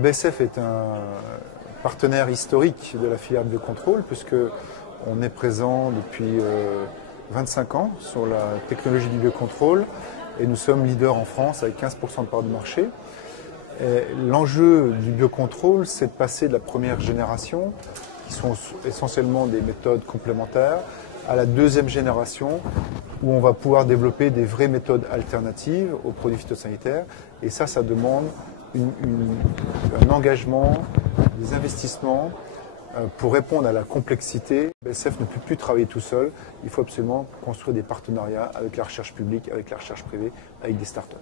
BSF est un partenaire historique de la filière biocontrôle puisqu'on est présent depuis 25 ans sur la technologie du biocontrôle et nous sommes leaders en France avec 15% de part de marché. L'enjeu du biocontrôle, c'est de passer de la première génération, qui sont essentiellement des méthodes complémentaires, à la deuxième génération où on va pouvoir développer des vraies méthodes alternatives aux produits phytosanitaires. Et ça demande un engagement, des investissements pour répondre à la complexité. BSF ne peut plus travailler tout seul. Il faut absolument construire des partenariats avec la recherche publique, avec la recherche privée, avec des startups.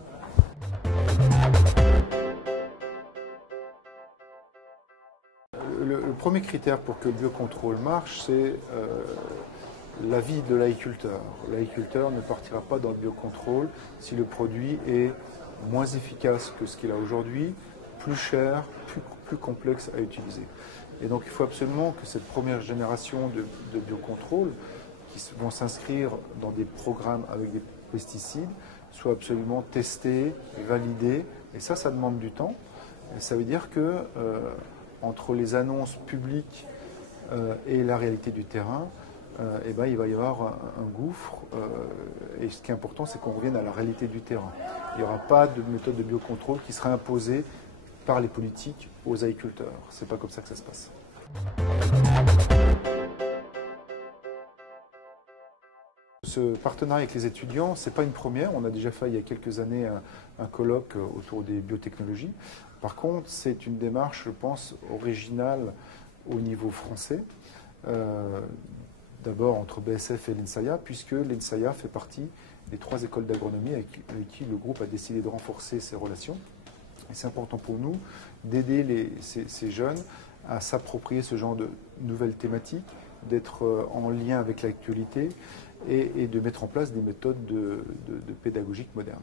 Le premier critère pour que le biocontrôle marche, c'est l'avis de l'agriculteur. L'agriculteur ne partira pas dans le biocontrôle si le produit est moins efficace que ce qu'il a aujourd'hui, plus cher, plus complexe à utiliser. Et donc il faut absolument que cette première génération de biocontrôle, qui vont s'inscrire dans des programmes avec des pesticides, soit absolument testés, validés. Et ça demande du temps. Et ça veut dire que entre les annonces publiques et la réalité du terrain, il va y avoir un gouffre. Et ce qui est important, c'est qu'on revienne à la réalité du terrain. Il n'y aura pas de méthode de biocontrôle qui sera imposée par les politiques aux agriculteurs. C'est pas comme ça que ça se passe. Ce partenariat avec les étudiants, c'est pas une première. On a déjà fait il y a quelques années un colloque autour des biotechnologies. Par contre, c'est une démarche, je pense, originale au niveau français. D'abord entre BSF et l'INSAIA, puisque l'INSAIA fait partie des 3 écoles d'agronomie avec qui le groupe a décidé de renforcer ses relations. Et c'est important pour nous d'aider ces jeunes à s'approprier ce genre de nouvelles thématiques, d'être en lien avec l'actualité et de mettre en place des méthodes de pédagogique moderne.